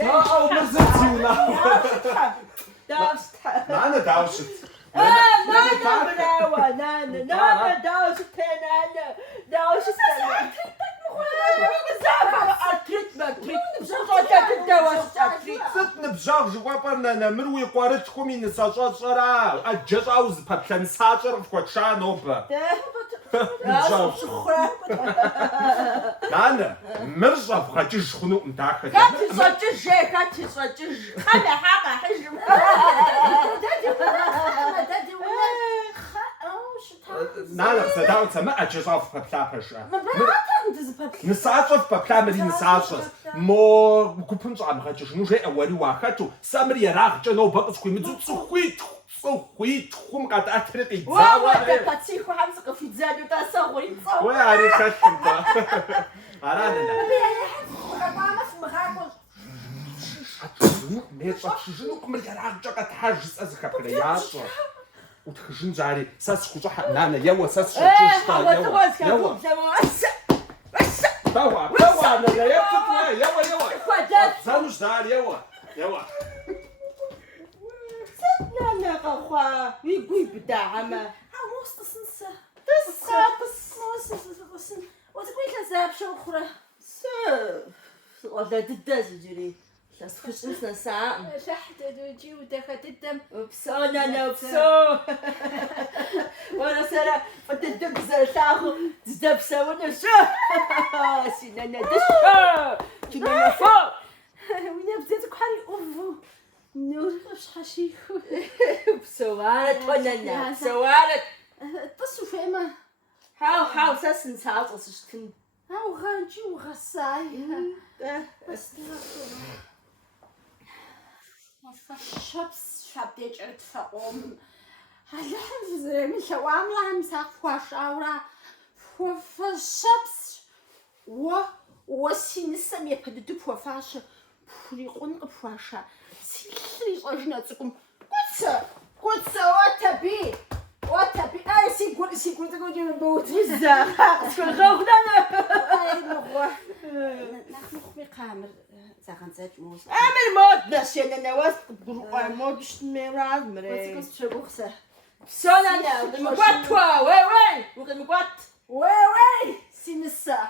أو مزتيونا نانا داوشت نانا براوة نانا داوشت داوشت ست نبجاغ جوابر نانا مروي قوارتكم ينساجات شرا أجاج عاوز بابلان ساجر فكوات شانوبا نانا مرجع بخاتيش خنوق متاعك كاتي صوتش كاتي صوتش خلي حاجة حجم نانا صداو تما أجاج عاوز بابلا بشا نساجر بابلا مري نساجر مو كوبنج عم خاتيش نو جاي أولي واخاتو سامري راغ جنو بقص كوي مزو تسويت خم قد أترك واو تاتي خو حمزق في زادو تسوي ويا خشم تا أرانا شنو كمل راغ جاك تحجز أزكى بلياش وتخشن جاري ساس خوجا نانا يوا ساس شوش تا يوا توا نانا يوا زانوش دار يوا نانا قخوا ويقوي بداعمة وسط سنسة قص وتقولي كنزاب شو أخرى والله تداز جري تسخش نسنا ساعة شحت دوجي ودخلت الدم وبسو نانا وبسو وانا سارة فتدب زرتاخو تزدب سوانا شو سينانا دشو سينانا فوق وين بديتك حالي أوفو نور حشيخو بسوارت ونانا بسوارت تصو فيما حاو ساسن ساعة صشتن هاو غانجي وغساي بس فالشبس شابديج ارتفاقهم هلحن زرمي شوام لهم ساقفاش أورا فالشبس وسينسم يبدو بوفاش بريقون قفاشا سيلري صجناتكم قدسة واتبي سيقول تقول جيب البوت زاخ في الغوغدانة نحن خبي قامر زاغن زاج موس عامل موت ناسينا نواس قدروا موت باش نميراز مري بس شبوخسه سونا المقوات وي المقوات وي سينسا